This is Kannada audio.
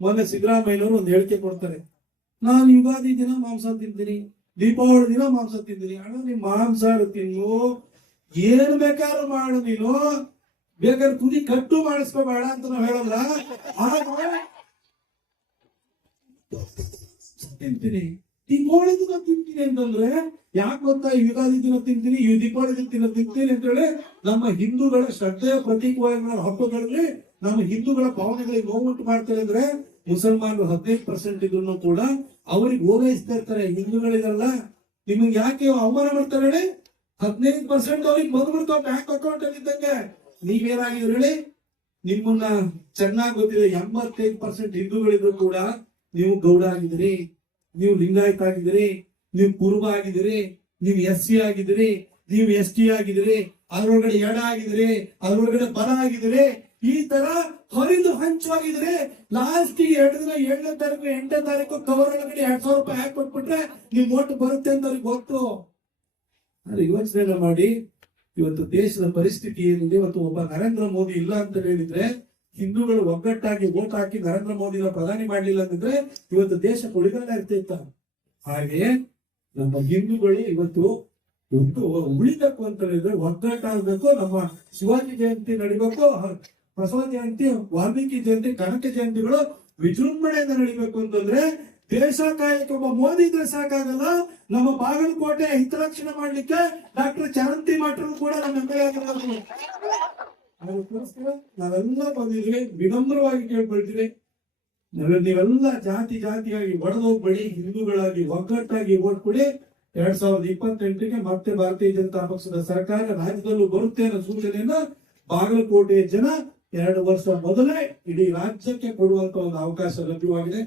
ಮೊನ್ನೆ ಸಿದ್ದರಾಮಯ್ಯನವರು ಒಂದು ಹೇಳಿಕೆ ಕೊಡ್ತಾರೆ, ನಾನು ಯುಗಾದಿ ದಿನ ಮಾಂಸ ತಿಂತೀನಿ, ದೀಪಾವಳಿ ದಿನ ಮಾಂಸ ತಿಂತೀನಿ. ಅಣ್ಣ ನೀನ್ ಮಾಂಸಾಹಾರ ತಿನ್ನು, ಏನ್ ಬೇಕಾದ್ರೂ ಮಾಡು, ನೀನು ಬೇಕಾದ್ರೆ ಕುದಿ ಕಟ್ಟು ಮಾಡಿಸ್ಕೋಬೇಡ ಅಂತ ನಾವ್ ಹೇಳಲ್ಲ. ತಿಂತೀನಿ, ದೀಪಾವಳಿ ದಿನ ತಿಂತೀನಿ ಅಂತಂದ್ರೆ ಯಾಕೆ ಗೊತ್ತಾ? ಯುಗಾದಿ ದಿನ ತಿಂತೀನಿ, ದೀಪಾವಳಿ ದಿನ ತಿಂತೀನಿ ಅಂತ ಹೇಳಿ ನಮ್ಮ ಹಿಂದೂಗಳ ಶ್ರದ್ಧೆಯ ಪ್ರತೀಕವಾಗಿರೋ ಹಬ್ಬಗಳಲ್ಲಿ ನಮ್ಮ ಹಿಂದೂಗಳ ಭಾವನೆಗಳಿಗೆ ನೋವುಂಟು ಮಾಡ್ತಾರೆ. ಅಂದ್ರೆ ಮುಸಲ್ಮಾನರು 15% ಇದನ್ನು ಕೂಡ ಅವ್ರಿಗೆ ಓಲೈಸ್ತಾ ಇರ್ತಾರೆ. ಹಿಂದೂಗಳಿಗಲ್ಲ, ನಿಮ್ಗೆ ಯಾಕೆ ಅವಮಾನ ಮಾಡ್ತಾರೆ ಹೇಳಿ? 15% ಅವ್ರಿಗೆ ಬಂದ್ಬಿಡ್ತಾವ ಬ್ಯಾಂಕ್ ಅಕೌಂಟ್ ಅಲ್ಲಿ ಇದ್ದಂಗೆ. ನೀವೇನಾಗಿದ್ರು ಹೇಳಿ? ನಿಮ್ಮನ್ನ ಚೆನ್ನಾಗಿ ಗೊತ್ತಿದೆ, 85% ಹಿಂದೂಗಳಿದ್ರು ಕೂಡ ನೀವು ಗೌಡ ಆಗಿದ್ದೀರಿ, ನೀವು ಲಿಂಗಾಯತ ಆಗಿದ್ದೀರಿ, ನೀವು ಕುರುಬ ಆಗಿದ್ದೀರಿ, ನೀವು SC ಆಗಿದ್ದೀರಿ, ನೀವು ST ಆಗಿದ್ದೀರಿ, ಅದ್ರೊಳಗಡೆ ಎಡ ಆಗಿದ್ದೀರಿ, ಅದ್ರೊಳಗಡೆ ಬಲ ಆಗಿದ್ದೀರಿ. ಈ ತರ ಹರಿದು ಹಂಚವಾಗಿದ್ರೆ ಲಾಸ್ಟ್ 2 ದಿನ 7ನೇ ತಾರೀಕು 8ನೇ ತಾರೀಕು ಕವರ್ ಒಳಗಡೆ 2,000 ರೂಪಾಯಿ ಹಾಕಿ ಕೊಟ್ಬಿಟ್ರೆ ನಿಮ್ ಓಟ್ ಬರುತ್ತೆ ಅಂತ ಅವ್ರಿಗೆ ಗೊತ್ತು. ಆದ್ರೆ ಯೋಚನೆ ಮಾಡಿ, ಇವತ್ತು ದೇಶದ ಪರಿಸ್ಥಿತಿ ಏನಿದೆ, ಇವತ್ತು ಒಬ್ಬ ನರೇಂದ್ರ ಮೋದಿ ಇಲ್ಲ ಅಂತ ಹೇಳಿದ್ರೆ, ಹಿಂದೂಗಳು ಒಗ್ಗಟ್ಟಾಗಿ ವೋಟ್ ಹಾಕಿ ನರೇಂದ್ರ ಮೋದಿನ ಪ್ರಧಾನಿ ಮಾಡ್ಲಿಲ್ಲ ಅಂತಂದ್ರೆ ಇವತ್ತು ದೇಶ ಕೊಳಿಗಾಲ ಇರ್ತಿತ್ತ. ಹಾಗೆ ನಮ್ಮ ಹಿಂದೂಗಳು ಇವತ್ತು ಒಂದು ಉಳಿಬೇಕು ಅಂತ ಹೇಳಿದ್ರೆ ಒಗ್ಗಟ್ಟಾಗಬೇಕು. ನಮ್ಮ ಶಿವಾಜಿ ಜಯಂತಿ ನಡಿಬೇಕು, ಬಸವ ಜಯಂತಿ, ವಾಲ್ಮೀಕಿ ಜಯಂತಿ, ಕನಕ ಜಯಂತಿಗಳು ವಿಜೃಂಭಣೆಯಿಂದ ನಡಿಬೇಕು ಅಂತಂದ್ರೆ ದೇಶ ಕಾಯಕ್ಕೆ ಒಬ್ಬ ಮೋದಿ ಇದ್ರೆ ಸಾಕಾಗಲ್ಲ. ನಮ್ಮ ಬಾಗಲಕೋಟೆ ಹಿತರಕ್ಷಣೆ ಮಾಡ್ಲಿಕ್ಕೆ ಡಾಕ್ಟರ್ ಚರಂತಿ ಮಠರು ಕೂಡ ನಮ್ಮ MLA ಆಗಿರೋದು. ಅದಕ್ಕೋಸ್ಕರ ನಾವೆಲ್ಲ ಬಂದಿದ್ವಿ, ವಿನಮ್ರವಾಗಿ ಕೇಳ್ಕೊಳ್ತೀವಿ, ನೀವೆಲ್ಲ ಜಾತಿಯಾಗಿ ಒಡೆದೋಗ್ಬೇಡಿ, ಹಿಂದೂಗಳಾಗಿ ಒಗ್ಗಟ್ಟಾಗಿ ಓಟ್ ಕೊಡಿ. 2028ಗೆ ಮತ್ತೆ ಭಾರತೀಯ ಜನತಾ ಪಕ್ಷದ ಸರ್ಕಾರ ರಾಜ್ಯದಲ್ಲೂ ಬರುತ್ತೆ ಅನ್ನೋ ಸೂಚನೆಯನ್ನ ಬಾಗಲಕೋಟೆಯ ಜನ 2 ವರ್ಷ ಮೊದಲೇ ಇಡೀ ರಾಜ್ಯಕ್ಕೆ ಕೊಡುವಂತ ಒಂದು ಅವಕಾಶ ಲಭ್ಯವಾಗಿದೆ.